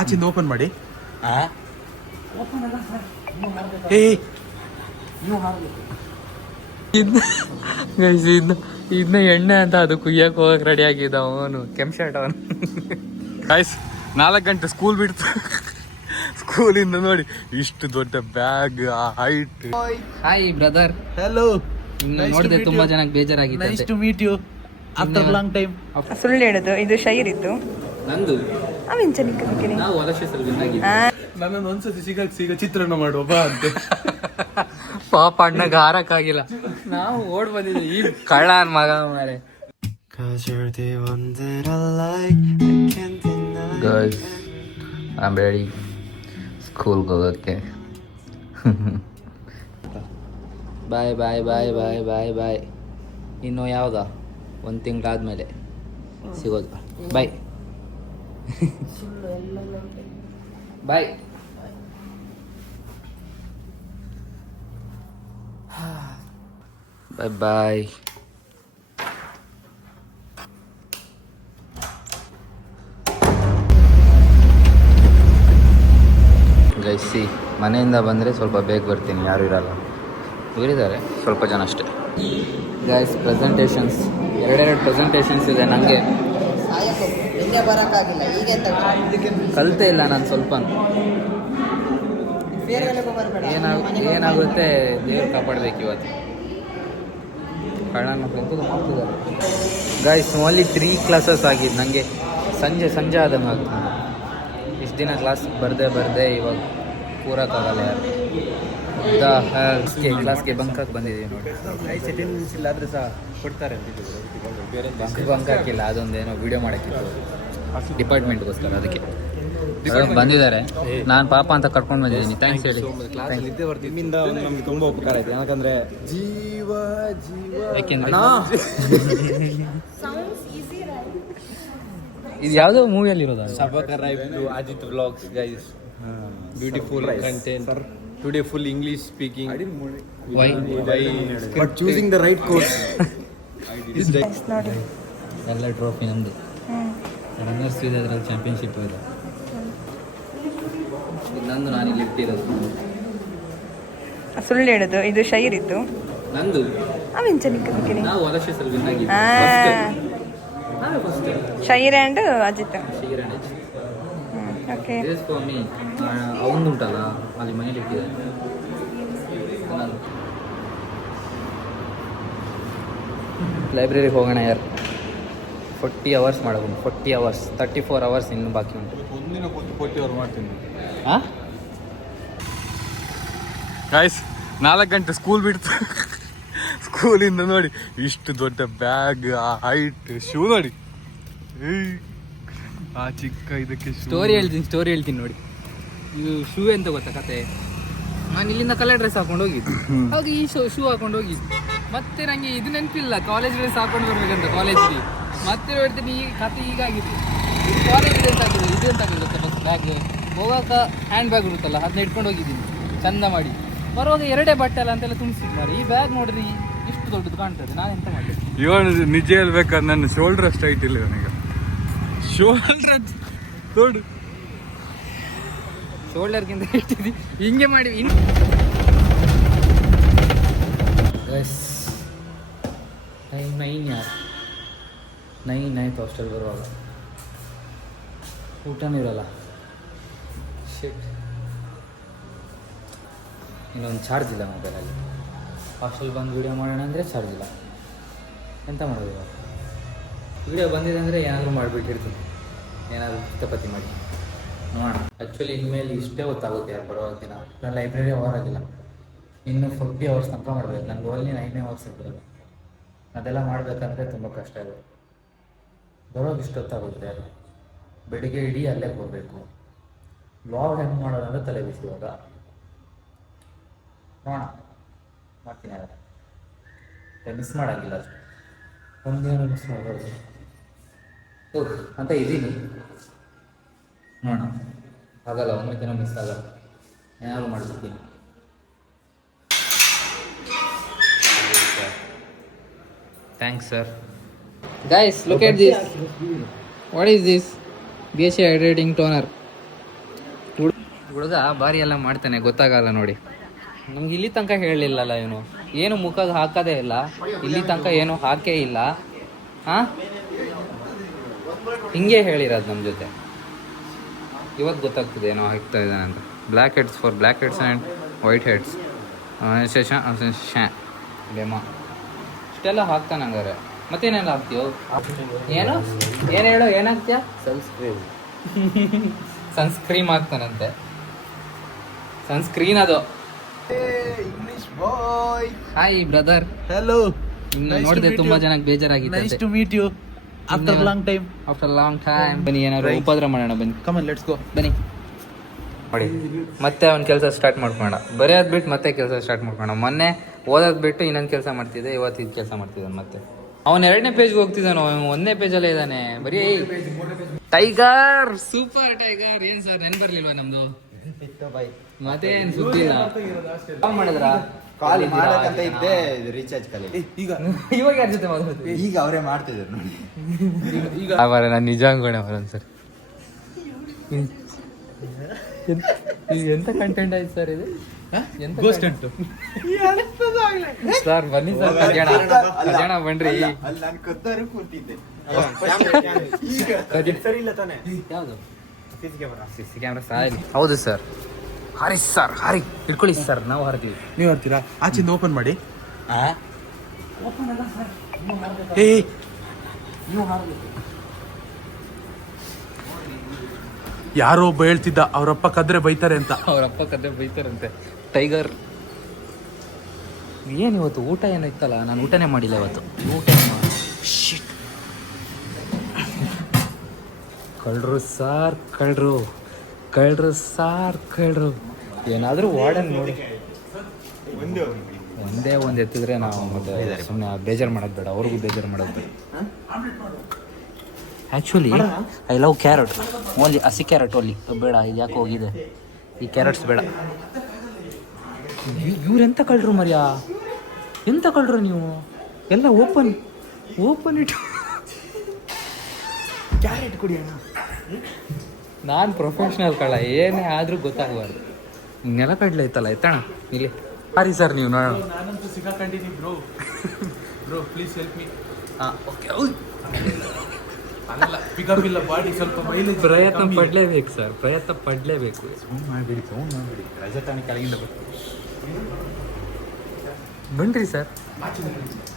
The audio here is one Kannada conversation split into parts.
ಆಚಿಂದ ಓಪನ್ ಮಾಡಿ. ಇನ್ನ ಎಣ್ಣೆ ಅಂತ ಅದು ಕುಯ್ಯಕ್ ಹೋಗಕ್ ರೆಡಿ ಆಗಿದ್ದ ಅವನು ಕೆಂಪ್ ಶರ್ಟ್ ಅವನು. ಗಾಯ್ಸ್ 4 ಗಂಟೆ ಸ್ಕೂಲ್ ಬಿಡ್ತು. ಸ್ಕೂಲಿಂದ ನೋಡಿ ಇಷ್ಟು ದೊಡ್ಡ bag, height. Hi brother. Hello. ನೋಡಿದೆ ತುಂಬಾ ಜನಕ್ಕೆ ಬೇಜಾರಾಗಿದೆ. Nice to meet you after long time. ಸುಳ್ಳು ಹೇಳೋದು ಇದು ಶೈರ್ ಇತ್ತು. ನಂದು ನಾವು ಹೊಲಶೇಸಲ್ಲಿ ವಿನ್ನಾಗಿದ್ದೆ. ನನ್ನನ್ನು ಒಂದ್ಸತಿ ಸಿಗ ಚಿತ್ರಾನ್ನ ಮಾಡುವ ಬಾ ಅಂತೆ. ಪಾಪ ಅಣ್ಣಗೆ ಹಾರಕ್ಕಾಗಿಲ್ಲ, ನಾವು ಓಡ್ ಬಂದಿದ್ವಿ. ಈ ಕಳ್ಳನ್ ಮಗ ಮಾರೆ. ಗರ್ಲ್ಸ್ ಐ ಆಮ್ ರೆಡಿ ಸ್ಕೂಲ್ಗೆ ಹೋಗೋಕ್ಕೆ. ಬಾಯ್ ಬಾಯ್ ಬಾಯ್ ಬಾಯ್ ಬಾಯ್ ಬಾಯ್. ಇನ್ನು ಯಾವ್ದ 1 ತಿಂಗಳಾದ್ಮೇಲೆ ಸಿಗೋದು. ಬಾಯ್ ಬಾಯ್. ಬಾಯ್ ಬಾಯ್. ಗೈಸಿ ಮನೆಯಿಂದ ಬಂದರೆ ಸ್ವಲ್ಪ ಬೇಗ ಬರ್ತೀನಿ, ಯಾರು ಇರಲ್ಲ. ಇವರಿದ್ದಾರೆ ಸ್ವಲ್ಪ ಜನ ಅಷ್ಟೇ. ಗೈಸ್ ಪ್ರೆಸೆಂಟೇಷನ್ಸ್ 2 ಪ್ರೆಸೆಂಟೇಷನ್ಸ್ ಇದೆ ನನಗೆ. ಕಲಿತೇ ಇಲ್ಲ ನಾನು ಸ್ವಲ್ಪ. ಏನಾಗುತ್ತೆ ದೇವ್ರು ಕಾಪಾಡ್ಬೇಕು ಇವತ್ತು. ಕಳ್ಳನ ಮಕ್ಕಳು ಮಾಡ್ತಿದ್ದಾರೆ. ಗೈಸ್ ಓನ್ಲಿ 3 ಕ್ಲಾಸಸ್ ಆಗಿದ್ದು ನನಗೆ. ಸಂಜೆ ಆದಂಗೆ ಆಗುತ್ತೆ. ಇಷ್ಟು ದಿನ ಕ್ಲಾಸ್ ಬರ್ದೆ ಇವಾಗ ಕೂರಕ್ಕಾಗಲ್ಲ ಯಾರು. ಕ್ಲಾಸ್ಗೆ ಬಂಕಾಗಿ ಬಂದಿದ್ದೀವಿ ನೋಡಿ. ಅಟೆಂಡೆನ್ಸ್ ಇಲ್ಲ ಆದ್ರೆ ಸಹ ಕೊಡ್ತಾರೆ. ಬಂಕ್ ಹಾಕಿಲ್ಲ, ಅದೊಂದೇನೋ ವಿಡಿಯೋ ಮಾಡೋಕ್ಕಿತ್ತು ಡಿಪಾರ್ಟ್ಮೆಂಟ್ಗೋಸ್ಕರ, ಅದಕ್ಕೆ ಬಂದಿದ್ದಾರೆ. ನಾನು ಪಾಪ ಅಂತ ಕರ್ಕೊಂಡು ಬಂದಿದ್ದೀನಿ. ಥ್ಯಾಂಕ್ಸ್ ಹೇಳಿ. ನಿಮ್ಮಿಂದ ನಮ್ಗೆ ತುಂಬ ಉಪಕಾರ ಆಯ್ತು. ಯಾಕಂದ್ರೆ ಜೀವ ಯಾಕೆಂದ್ರೆ ಇದು ಯಾವುದೋ ಮೂವಿಯಲ್ಲಿ ಇರೋದು. ಸಬಕರ್ Ajith vlogs guys. Beautiful content. Today full English speaking. Why? But choosing the right course. ಎಲ್ಲ ಟ್ರೋಫಿ ನಮ್ಮದು. ರನ್ನರ್ಸ್ ಇದೆ, ಅದರಲ್ಲಿ ಚಾಂಪಿಯನ್ಶಿಪ್ ಇದೆ. ನಂದು ನಾನು ಇಲ್ಲಿ ಇಟ್ಟಿರೋದು. ಸುಳ್ಳು ಹೇಳೋದು ಇದು ಶೈರ್ ಇತ್ತು. ನಂದು ನಾವು ಹೊಲಶೇಸಲ್ಲಿ ವಿನ್ನಾಗಿದ್ದೆ. ಶೈರ್ ಆ್ಯಂಡ್ ಅಜಿತ್. ಓಕೆ ಅವನು ಉಂಟಲ್ಲ ಅಲ್ಲಿ ಮನೇಲಿ ಇಟ್ಟಿದೆ. ಲೈಬ್ರರಿಗೆ ಹೋಗೋಣ ಯಾರು. 40 ಅವರ್ಸ್ ಮಾಡಬಹುದು. 40 ಅವರ್ಸ್ 34 ಅವರ್ಸ್ ಇನ್ನು ಬಾಕಿ ಉಂಟು. ಒಂದಿನ 40 ಅವರ್ ಮಾಡ್ತೀನಿ. ಗಾಯ್ಸ್ 4 ಗಂಟೆ ಸ್ಕೂಲ್ ಬಿಡ್ತು. ಸ್ಕೂಲಿಂದ ನೋಡಿ ಇಷ್ಟು ದೊಡ್ಡ ಬ್ಯಾಗ್, ಹೈಟ್, ಶೂ ನೋಡಿ. ಆ ಚಿಕ್ಕ ಇದಕ್ಕೆ ಸ್ಟೋರಿ ಹೇಳ್ತೀನಿ ನೋಡಿ. ಇದು ಶೂ ಎಂತ ಗೊತ್ತಾ ಕತೆ. ನಾನು ಇಲ್ಲಿಂದ ಕಲರ್ ಡ್ರೆಸ್ ಹಾಕೊಂಡು ಹೋಗಿದ್ದು, ಅವಾಗ ಈ ಶೂ ಹಾಕೊಂಡು ಹೋಗಿದ್ದು. ಮತ್ತೆ ನನಗೆ ಇದು ನೆನಪಿಲ್ಲ ಕಾಲೇಜ್ ಡ್ರೆಸ್ ಹಾಕೊಂಡು ಬರ್ಬೇಕಂತ ಕಾಲೇಜ್ಗೆ. ಮತ್ತೆ ನೋಡ್ತೀನಿ ಈ ಕತೆ ಹೀಗಾಗಿತ್ತು. ಇದು ಕಾಲೇಜ್ ಡ್ರೆಸ್ ಹಾಕಿದ್ದು. ಇದು ಎಂತ ಗೊತ್ತಾ ಬಸ್ ಬ್ಯಾಗ್ ಹೋಗಾಕ ಹ್ಯಾಂಡ್ ಬ್ಯಾಗ್ ಇರುತ್ತಲ್ಲ, ಅದನ್ನ ಇಟ್ಕೊಂಡು ಹೋಗಿದ್ದೀನಿ ಚಂದ ಮಾಡಿ. ಬರುವಾಗ 2 ಬಟ್ಟೆ ಅಲ್ಲ ಅಂತೆಲ್ಲ ತುಂಬಿಸಿದ್ದು ಮಾರಿ. ಈ ಬ್ಯಾಗ್ ನೋಡ್ರಿ ಇಷ್ಟು ದೊಡ್ಡದು ಕಾಣ್ತದೆ. ನಾನು ಎಂತ ಮಾಡಿದೆ ಇವನು ನಿಜ ಹೇಳ್ಬೇಕಾದ್ರೆ ನನ್ನ ಶೋಲ್ಡರ್ ಅಷ್ಟು ಹೈಟ್ ಇಲ್ಲ ಇವನಿಗೆ. ಶೋಲ್ಡರ್ ದೊಡ್ಡ ಶೋಲ್ಡರ್ಗಿಂತ ಇಟ್ಟಿದ್ದಿ ಹಿಂಗೆ ಮಾಡಿ. ಟೈಮ್ 9 ಆಯ್ತು ಹಾಸ್ಟೆಲ್ ಬರುವಾಗ. ಊಟನೂ ಇರೋಲ್ಲ. ಶೆಟ್. ಇನ್ನೊಂದು ಚಾರ್ಜ್ ಇಲ್ಲ ಮೊಬೈಲಲ್ಲಿ. ಹಾಸ್ಟೆಲ್ ಬಂದು ವೀಡಿಯೋ ಮಾಡೋಣ ಅಂದರೆ ಚಾರ್ಜ್ ಇಲ್ಲ. ಎಂತ ಮಾಡೋದು ಇವಾಗ? ವಿಡಿಯೋ ಬಂದಿದೆ ಅಂದರೆ ಏನಾದರೂ ಮಾಡಿಬಿಟ್ಟಿರ್ತೀನಿ, ಏನಾದರೂ ಚಪಾತಿ ಮಾಡಿ ನೋಡೋಣ. ಆ್ಯಕ್ಚುಲಿ ಇನ್ಮೇಲೆ ಇಷ್ಟೇ ಗೊತ್ತಾಗುತ್ತೆ ಯಾರು ಬರುವಾಗ ದಿನ. ನಾನು ಲೈಬ್ರರಿ ಹೋಗೋದಿಲ್ಲ. ಇನ್ನು 40 ಅವರ್ಸ್ ತನಕ ಮಾಡಬೇಕು. ನನಗೆ ಓನ್ಲಿ 9 ಅವರ್ಸ್ ಇರ್ತದೆ. ಅದೆಲ್ಲ ಮಾಡಬೇಕಂದ್ರೆ ತುಂಬ ಕಷ್ಟ ಇದೆ. ಬರೋದು ಇಷ್ಟೊತ್ತಾಗುತ್ತೆ. ಯಾರು ಬೆಳಿಗ್ಗೆ ಇಡೀ ಅಲ್ಲೇ ಹೋಗಬೇಕು. ವ್ಲಾಗ್ ಹೆಂಗೆ ಮಾಡೋದಂದ್ರೆ ತಲೆ ಬಿಸಿ. ಇವಾಗ ನೋಡೋಣ, ಮಾಡ್ತೀನಿ. ಅದಕ್ಕೆ ಮಿಸ್ ಮಾಡೋಂಗಿಲ್ಲ ಅಷ್ಟು. ಒಂದೇನು ಮಿಸ್ ಮಾಡ್ಬೋದು ಅಂತ ಇದ್ದೀನಿ. ನೋಡೋಣ, ಆಗಲ್ಲ. ಒಮ್ಮೆ ದಿನ ಮಿಸ್ ಆಗಲ್ಲ. ಏನಾದ್ರು ಮಾಡ್ಬಿಡ್ತೀನಿ. Thanks sir. Guys look at this. What is this? BHA hydrating toner. ಹುಡುಗ ಭಾರಿ ಎಲ್ಲ ಮಾಡ್ತಾನೆ, ಗೊತ್ತಾಗಲ್ಲ ನೋಡಿ. ನಮ್ಗೆ ಇಲ್ಲಿ ತನಕ ಹೇಳಲಿಲ್ಲಲ್ಲ ಇವನು, ಏನು ಮುಖಕ್ಕೆ ಹಾಕೋದೇ ಇಲ್ಲ, ಇಲ್ಲಿ ತನಕ ಏನು ಹಾಕೇ ಇಲ್ಲ. ಹಾಂ, ಹಿಂಗೆ ಹೇಳಿರೋದು ನಮ್ಮ ಜೊತೆ. ಇವತ್ತು ಗೊತ್ತಾಗ್ತದೆ ಏನೋ ಹಾಕ್ತಾ ಇದ್ದಾನೆ ಅಂತ. Blackheads for blackheads and whiteheads ಲೆಮ ಇಷ್ಟೆಲ್ಲ ಹಾಕ್ತಾನೆ ಹಂಗಾರೆ. ಮತ್ತೇನೆಲ್ಲ ಹಾಕ್ತೀವೋ? ಏನು ಏನು ಹೇಳೋ, ಏನಾಗ್ತೀಯ? ಸನ್ಸ್ಕ್ರೀಮ್ ಹಾಕ್ತಾನಂತೆ. ಸನ್ಸ್ಕ್ರೀನ್ ಅದು. English boy. Hi brother. Hello. ಇನ್ನು ನೋಡಿದೆ ತುಂಬಾ ಜನಕ್ಕೆ ಬೇಜಾರಾಗಿದೆ. Nice to meet you after long time. After long time. ಬನ್ನಿ ಏನಾದ್ರು ಉಪದ್ರ ಮಾಡೋಣ, ಬನ್ನಿ. Come on, let's go. ಬನ್ನಿ ನೋಡಿ, ಮತ್ತೆ ಅವ್ನ ಕೆಲಸ ಸ್ಟಾರ್ಟ್ ಮಾಡ್ಕೋಣ. ಬರೆಯೋದು ಬಿಟ್ಟು ಮತ್ತೆ ಕೆಲಸ ಸ್ಟಾರ್ಟ್ ಮಾಡ್ಕೋಣ. ಮೊನ್ನೆ ಓದೋದು ಬಿಟ್ಟು ಇನ್ನೊಂದು ಕೆಲಸ ಮಾಡ್ತಿದ್ದೆ, ಇವತ್ತು ಇದು ಕೆಲಸ ಮಾಡ್ತಿದ್ದಾನೆ. ಮತ್ತೆ ಅವನು 2ನೇ ಪೇಜ್ಗೆ ಹೋಗ್ತಿದ್ದಾನು, 1ನೇ ಪೇಜಲ್ಲೇ ಇದ್ದಾನೆ. ಬರೀ ಟೈಗರ್, ಸೂಪರ್ ಟೈಗರ್. ಏನ್ ಸರ್ ನೆನ್ ಬರ್ಲಿಲ್ವಾ ನಮ್ದು? ಮತ್ತೇನ್ ಸುದ್ದಿ ಇಲ್ಲ. ಕಾಲ್ ಮಾಡಿದ್ರ? ಕಾಲ್ ಮಾಡಕ್ಕಂತ ಇದ್ದೆ, ರೀಚಾರ್ಜ್ ಕಾಲ್ ಈಗ ಇವಾಗ ಯಾರ ಜೊತೆ ಮಾತಾಡ್ತೀವಿ? ಈಗ ಅವರೇ ಮಾಡ್ತಿದ್ರು ನೋಡಿ. ಈಗ ಅವರ ನಾನು ನಿಜ ಅನ್ಕೊಂಡೆ ಅವರ ಒಂದ್ಸರಿ. ಎಂತ ಕಂಟೆಂಟ್ ಆಯ್ತು ಸರ್ ಇದು? ಎಂತ ಗೋಸ್ಟ್ ಉಂಟು ಸರ್? ಬನ್ನಿ ಸರ್, ಕಲ್ಯಾಣ ಬನ್ರಿ. ಅಲ್ಲಿ ನಾನು ಕತ್ತರು ಕೂತಿದ್ದೆ. ಯಾವುದು? ಸಿಸಿ ಕ್ಯಾಮ್ರಾ ಸಾರಿ. ಹೌದು ಸರ್. ಹಾರಿ ಸರ್, ಹಾರಿ ಇಟ್ಕೊಳ್ಳಿ ಸರ್, ನಾವು ಹಾರ್ತೀವಿ. ನೀವು ಬರ್ತೀರಾ? ಆಚಿಂದ ಓಪನ್ ಮಾಡಿ. ಏ ಯಾರೋ ಒಬ್ಬ ಹೇಳ್ತಿದ್ದ ಅವರಪ್ಪ ಕದ್ರೆ ಬೈತಾರೆ ಅಂತ. ಅವರಪ್ಪ ಕದ್ದೆ ಬೈತಾರಂತೆ. ಟೈಗರ್ ಏನು ಇವತ್ತು ಊಟ ಏನೋ ಇತ್ತಲ್ಲ, ನಾನು ಊಟನೇ ಮಾಡಿಲ್ಲ ಇವತ್ತು. ಊಟ ಕಳ್ರು ಸಾರ್, ಕಳ್ರು ಕಳ್ರು ಸಾರ್, ಕಳ್ರು. ಏನಾದರೂ ವಾರ್ಡನ್ ನೋಡಿ ಒಂದೇ ಒಂದು ಎತ್ತಿದ್ರೆ ನಾವು ಮತ್ತೆ ಸುಮ್ಮನೆ ಬೇಜಾರು ಮಾಡೋದು ಬೇಡ, ಅವ್ರಿಗೂ ಬೇಜಾರು ಮಾಡೋದು ಬೇಡ. Actually I love carrot, only ಹಸಿ ಕ್ಯಾರೆಟ್ ಓನ್ಲಿ. ಬೇಡ, ಇದು ಯಾಕೆ ಹೋಗಿದೆ, ಈ ಕ್ಯಾರೆಟ್ಸ್ ಬೇಡ. ಇವ್ರೆಂತ ಕಳ್ರು ಮರ್ಯಾ, ಎಂತ ಕಳ್ರು ನೀವು ಎಲ್ಲ? ಓಪನ್ ಇಟ್ಟು ಕ್ಯಾರೆಟ್ ಕುಡಿಯೋಣ. ನಾನು ಪ್ರೊಫೆಷ್ನಲ್ ಕಳ್ಳ, ಏನೇ ಆದರೂ ಗೊತ್ತಾಗಬಾರ್ದು. ನೆಲ ಕಡ್ಲೆ ಐತಲ್ಲ, ಎತ್ತಣ ಇಲ್ಲಿ. ಹಾರಿ ಸರ್ ನೀವು ನೋಡೋಣ. ನಾನಂತೂ ಸಿಕ್ಕಾಕೊಂಡಿನಿ bro. Bro please help me. ಹಾಂ, ಓಕೆ. ಅಲ್ಲ, ಪಿಕಪ್ ಇಲ್ಲ, ಬಾಡಿ ಸ್ವಲ್ಪ ಮೈಲೇಜ್. ಪ್ರಯತ್ನ ಪಡಲೇಬೇಕು ಸರ್, ಪ್ರಯತ್ನ ಪಡಲೇಬೇಕು. ಮಾಡಬೇಡಿ, ಸೌಂಡ್ ಮಾಡಬೇಡಿ. ರಜತಾಣಿ ಕೆಳಗಿಂದ ಬರ್ತೀವಿ. ಬನ್ನಿರಿ ಸರ್.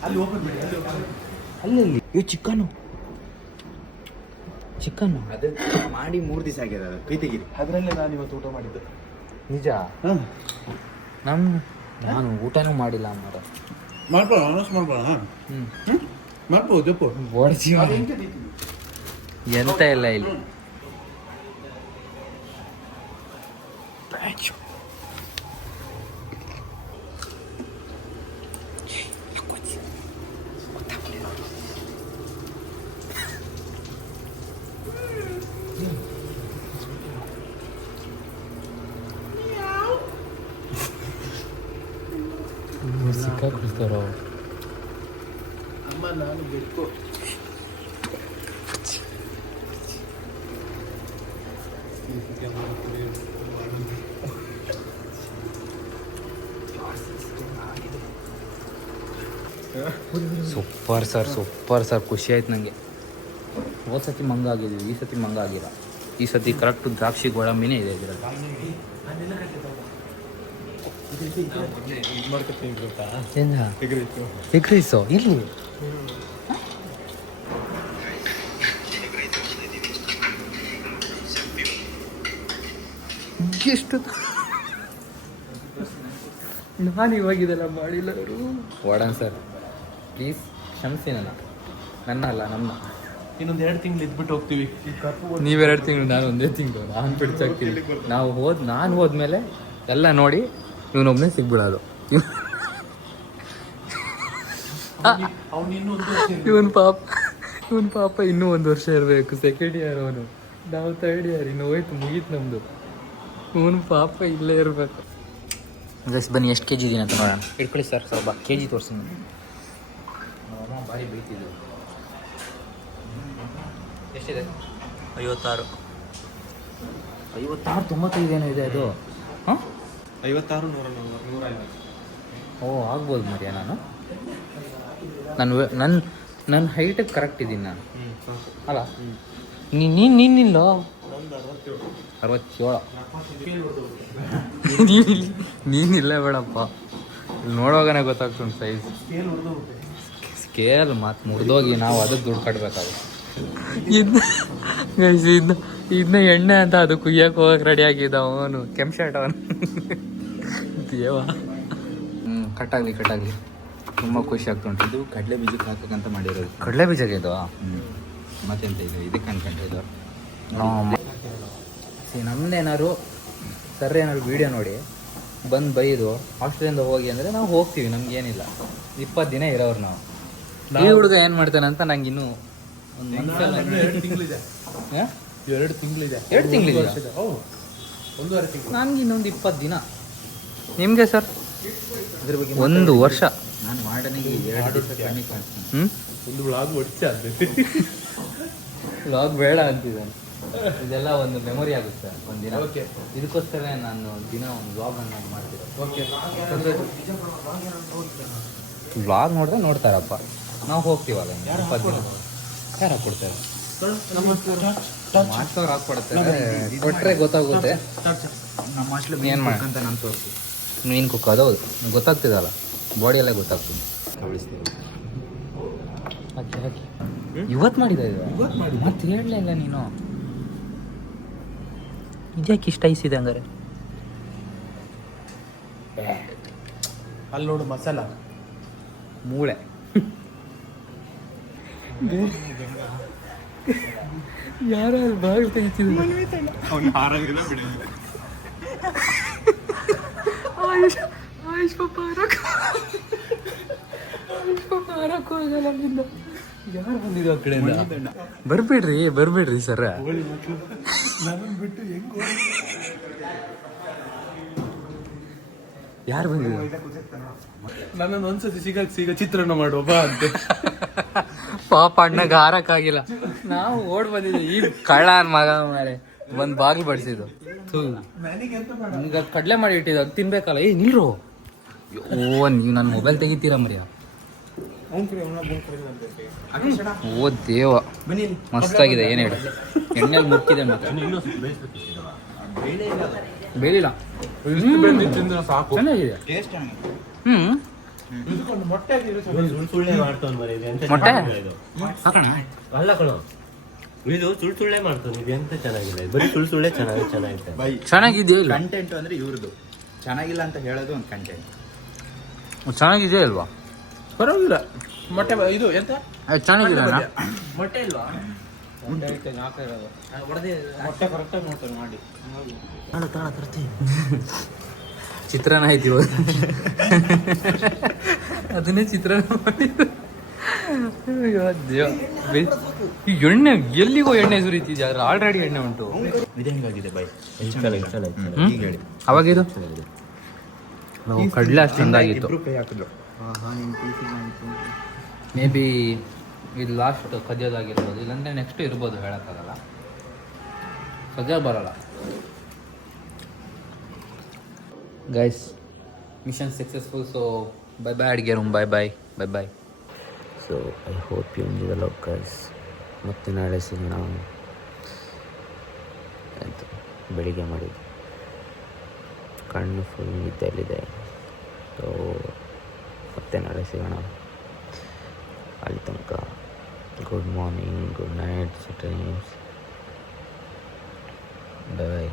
ಅಲ್ಲಿ ಓಪನ್ ಮಾಡಿ, ಅಲ್ಲಿ ಓಪನ್ ಮಾಡಿ. ಅಲ್ಲಿ ಚಿಕನ್ನು ಅದು ಮಾಡಿ 3 ದಿವಸ ಆಗ್ಯದ. ಅದು ಪ್ರೀತಿಗಿರಿ. ಅದರಲ್ಲೇ ನಾನು ಇವತ್ತು ಊಟ ಮಾಡಿದ್ದು. ನಿಜ. ನಾನು ಊಟನೂ ಮಾಡಿಲ್ಲ ಮಾರ. ಮಾಡ್ಬೋಣ, ಅನೌನ್ಸ್ ಮಾಡ್ಬೋಣ. ಮಾಡ್ಬೋದು. ಎಂತ ಇಲ್ಲ ಇಲ್ಲಿ. ಸಿಕ್ಕಾಕೊಳ್ತಾರ ಅಮ್ಮ, ನಾನು ಬೇಕು. ಸೂಪರ್ ಸರ್, ಖುಷಿ ಆಯ್ತು ನನಗೆ. ಹೋದ ಸತಿ ಮಂಗ ಆಗಿದ್ವಿ, ಈ ಸತಿ ಮಂಗ ಆಗಿಲ್ಲ. ಈ ಸತಿ ಕರೆಕ್ಟು ದ್ರಾಕ್ಷಿ ಗೋಡಂಬಿನೇ ಇದೆ ಇದರಲ್ಲಿ. ಎಗ್ ರೈಸು ಇಲ್ಲಿ ಎಷ್ಟು ನಾನು ಇವಾಗಿದೆಲ್ಲ ಮಾಡಿಲ್ಲ ಅವರು. ವಾರ್ಡನ್ ಸರ್ ಪ್ಲೀಸ್ ಕ್ಷಮಿಸಿ ನನ್ನ ಅಲ್ಲ ನಮ್ಮ. ಇನ್ನೊಂದು 2 ತಿಂಗಳು ಇದ್ಬಿಟ್ಟು ಹೋಗ್ತೀವಿ. ನೀವು 2 ತಿಂಗಳು, ನಾನು 1 ತಿಂಗಳು. ನಾನು ಬಿಡ್ಸಾಕ್ತೀನಿ. ನಾನು ಹೋದ್ಮೇಲೆ ಎಲ್ಲ ನೋಡಿ ಇವನೊಬ್ಬನೇ ಸಿಗ್ಬಿಡೋದು. ಇವನ್ ಪಾಪ ಇನ್ನೂ 1 ವರ್ಷ ಇರಬೇಕು. ಸೆಕೆಂಡ್ ಇಯರ್ ಅವನು, ನಾವು 3rd ಇಯರ್. ಇನ್ನು ಹೋಯ್ತು, ಮುಗೀತು ನಮ್ಮದು. ಇವನು ಪಾಪ ಇಲ್ಲೇ ಇರಬೇಕು. ಜಸ್ಟ್ ಬನ್ನಿ, ಎಷ್ಟು ಕೆ ಜಿ ಇದೀನಿ ಅಂತ ನೋಡೋಣ. ಇಟ್ಕೊಳ್ಳಿ ಸರ್, ಸ್ವಲ್ಪ ಕೆ ಜಿ ತೋರಿಸಿ. ನಮ್ಮ ಭಾರಿ ಬೈತಿದ್ದು. ಎಷ್ಟಿದೆ? 56. 56-95 ಏನೋ ಇದೆ ಅದು. ಹಾಂ 56 150. ಓ ಆಗ್ಬೋದು ಮರಿಯ ನಾನು ನನ್ನ ಹೈಟಿಗೆ ಕರೆಕ್ಟ್ ಇದ್ದೀನಿ ನಾನು ಅಲ್ಲ ನೀನಿಲ್ಲ 67. ನೀನಿಲ್ಲ ಬೇಡಪ್ಪ, ಇಲ್ಲಿ ನೋಡುವಾಗನೇ ಗೊತ್ತಾಗ್ತುಂಟು ಸೈಜ್. ಸ್ಕೇಲ್ ಮತ್ತು ಮುರಿದೋಗಿ ನಾವು ಅದಕ್ಕೆ ದುಡ್ಡು ಕಟ್ಟಬೇಕಾಗುತ್ತೆ. ಇದನ್ನ ಎಣ್ಣೆ ಅಂತ ಅದು ಕುಯ್ಯಕ್ಕೆ ಹೋಗಕ್ಕೆ ರೆಡಿ ಆಗಿದ್ದ ಅವನು ಕೆಂಪು ಅವನು ದೇವ. ಕಟ್ಟಾಗಲಿ ತುಂಬ ಖುಷಿ ಆಗ್ತುಂಟು. ಇದು ಕಡಲೆ ಬೀಜಕ್ಕೆ ಹಾಕಕ್ಕಂತ ಮಾಡಿರೋದು. ಕಡಲೆ ಬೀಜಕ್ಕೆ ಇದು ಮತ್ತೆಂತ ಇದು ಇದಕ್ಕೆ ಅನ್ಕೊಂಡಿದ್ದು. ನಮ್ದೇನಾದ್ರು ಸರ್ ಏನಾದ್ರು ವೀಡಿಯೋ ನೋಡಿ ಬಂದು ಬೈದು ಹಾಸ್ಟೆಲಿಂದ ಹೋಗಿ ಅಂದರೆ ನಾವು ಹೋಗ್ತೀವಿ, ನಮ್ಗೇನಿಲ್ಲ. 20 ದಿನ ಇರೋರು ನಾವು. ಈ ಹುಡುಗ ಏನು ಮಾಡ್ತಾನೆ ಅಂತ ನಂಗೆ ಇನ್ನೂ ಒಂದು 2 ತಿಂಗಳಿದೆ. 2 ತಿಂಗಳಿದೆ. 2 ತಿಂಗಳಿದೆ. 1.5 ತಿಂಗಳು. ನನಗೆ ಇನ್ನೊಂದು 20 ದಿನ. ನಿಮಗೆ ಸರ್ ಅದ್ರ ಬಗ್ಗೆ 1 ವರ್ಷ. ನಾನು ಮಾಡನಿಗೆ 2 ದಿವಸ ಕಣ್ಣಿಗೆ ಕಾಣಿಸ್ತೀನಿ. ಒಂದು ವ್ಲಾಗ್ ಹೊಡಿಸಿ ಆದ್ಮೇಲೆ ವ್ಲಾಗ್ ಬೇಡ ಅಂತಿದ್ದಾನೆ. ಇದೆಲ್ಲ ಒಂದು ಮೆಮೊರಿ ಆಗುತ್ತೆ ಒಂದಿನ. ಓಕೆ. ಇದಕ್ಕೋಸ್ಕರ ನಾನು ದಿನ ಒಂದು ವ್ಲಾಗನ್ನು ಮಾಡ್ತಿರೋದು. ಓಕೆ. ವ್ಲಾಗ್ ನೋಡಿದ್ರೆ ನೋಡ್ತಾರಪ್ಪ, ನಾವು ಹೋಗ್ತೀವಲ್ಲ 20 ದಿನ. ಯಾರು ಕೊಡ್ತಾರೆ? ಮಾಡ್ಸೋರು ಹಾಕ್ಕೊಡ್ತಾರೆ, ಕೊಟ್ಟರೆ ಗೊತ್ತಾಗುತ್ತೆ. ನಮ್ಮ ಹಾಸ್ಟೆಲ್ ಏನ್ ಮಾಡಿ ಅಂತ ನಾನು ತೋರಿಸಿ ಮೀನು ಕುಕ್ ಅದೌದು ಗೊತ್ತಾಗ್ತಿದಲ್ಲ, ಬಾಡಿಯಲ್ಲೇ ಗೊತ್ತಾಗ್ತದೆ. ಕಳಿಸ್ತೀವಿ. ಹಾಕಿ ಇವತ್ತು ಮಾಡಿದ ಮತ್ತೆ ಹೇಳಲೇ ಇಲ್ಲ ನೀನು. ಇದ್ಯಾಕೆ ಇಷ್ಟ ಐಸಿದೆ ಹಂಗಾರೆ? ಅಲ್ಲಿ ನೋಡು ಮಸಾಲ ಮೂಳೆ. ಯಾರು ಬಾಗಿಲು ತೆಗಿತಿದ್ರು. ಅವ್ನು ಹಾರಾಗಿಲ್ಲ ಬಿಡಿ. ಯಾರು ಬಂದಿದ್ದು ಆ ಕಡೆಯಿಂದ? ಬರ್ಬೇಡ್ರಿ ಸರ. ಬಿಟ್ಟು ಹೆಂಗ್ ಯಾರು ಬಂದಿದ್ದು? ನನ್ನನ್ನು ಒಂದ್ಸತಿ ಸಿಗ ಚಿತ್ರಾನ್ನ ಮಾಡುವ ಬಾ ಅಂತೆ. ಪಾಪ ಅಣ್ಣಗೆ ಹಾರಕ್ಕಾಗಿಲ್ಲ, ನಾವು ಓಡ್ ಬಂದಿದ್ವಿ. ಈ ಕಳ್ಳ ಮಗ ಮಾರೆ ಬಂದು ಬಾಗಿಲು ಬಡಿಸಿದ್ದು. ನಿಮ್ಗೆ ಕಡಲೆ ಮಾಡಿ ಇಟ್ಟಿದ್ದು, ಅದು ತಿನ್ಬೇಕಲ್ಲ. ನಿಲ್ರು. ಓ ನೀವು ನನ್ನ ಮೊಬೈಲ್ ತೆಗಿತೀರಾ ಮರಿಯ? ಓ ದೇವ, ಮಸ್ತಾಗಿದೆ. ಏನು ಹೇಳಿ, ಎಣ್ಣೆಲಿ ಮುಕ್ಕಿದೆ ಮತ್ತೆ ಬೇಲಿಲ್ಲ. ಸಾಕು, ಚೆನ್ನಾಗಿದೆ. ಟೇಸ್ಟ್ ಚೆನ್ನಾಗಿದೆ. ಮೊಟ್ಟೆ ಅಲ್ಲ ಕಣೋ, ಇದು ಸುಳ್ಳೆ ಮಾಡ್ತಾನೆ. ಇದು ಎಂತ ಚೆನ್ನಾಗಿದೆ, ಬರೀ ಸುಳ್ಳೆ ಚೆನ್ನಾಗಿದೆ. ಚೆನ್ನಾಗಿದೆಯಾ ಇಲ್ಲ? ಕಂಟೆಂಟ್ ಅಂದ್ರೆ ಇವ್ರದ್ದು ಚೆನ್ನಾಗಿಲ್ಲ ಅಂತ ಹೇಳೋದು ಒಂದು ಕಂಟೆಂಟ್. ಚೆನ್ನಾಗಿದೆಯಾ ಇಲ್ವಾ? ಪರವಾಗಿಲ್ಲ. ಮೊಟ್ಟೆ ಇದು ಎಂತ ಚೆನ್ನಾಗಿದೆ. ಮೊಟ್ಟೆ ಇಲ್ವಾ? ಮೊಟ್ಟೆ ಕರೆಕ್ಟಾಗಿ ನೋಡ್ತಾರೆ ಮಾಡಿ. ಚಿತ್ರಾನ್ನ ಆಯ್ತು ಇವಾಗ. ಅದನ್ನೇ ಚಿತ್ರಾನ್ನ ಮಾಡಿದ್ರು. ಈ ಎಣ್ಣೆ ಎಲ್ಲಿಗೋ ಎಣ್ಣೆ ಸುರಿತಿದ್ಯಾ? ಅದ್ರ ಆಲ್ರೆಡಿ ಎಣ್ಣೆ ಉಂಟು. ಇದು ಹೆಂಗಾಗಿದೆ ಬೈ? ಈಗ ಹೇಳಿ. ಅವಾಗಿದು ನಾವು ಕಡಲೆ ಅಷ್ಟು ಚೆಂದಾಗಿತ್ತು. ಇಬ್ರು ಕೈ ಹಾಕಿದ್ರು. ಮೇ ಬಿ ಇದು ಲಾಸ್ಟ್ ಕದಿಯೋದಾಗಿರ್ಬೋದು, ಇಲ್ಲಾಂದರೆ ನೆಕ್ಸ್ಟ್ ಇರ್ಬೋದು, ಹೇಳೋಕ್ಕಾಗಲ್ಲ. ಸದ್ಯ ಬರೋಲ್ಲ. Guys, mission successful. So bye bye ಅಡುಗೆ room. Bye. So I hope you enjoy the vlog guys. ಮತ್ತೆ ನಾಳೆ ಸಿಗೋಣ. ಆಯಿತು, ಬೆಳಿಗ್ಗೆ ಮಾಡಿದ್ದು ಕಣ್ಣು ಫುಲ್ ನಿದ್ದೆಯಲ್ಲಿದೆ. ಸೊ ಮತ್ತೆ ನಾಳೆ ಸಿಗೋಣ. ಅಲ್ಲಿ ತನಕ good morning, good night, dreams. ಬಾಯ್.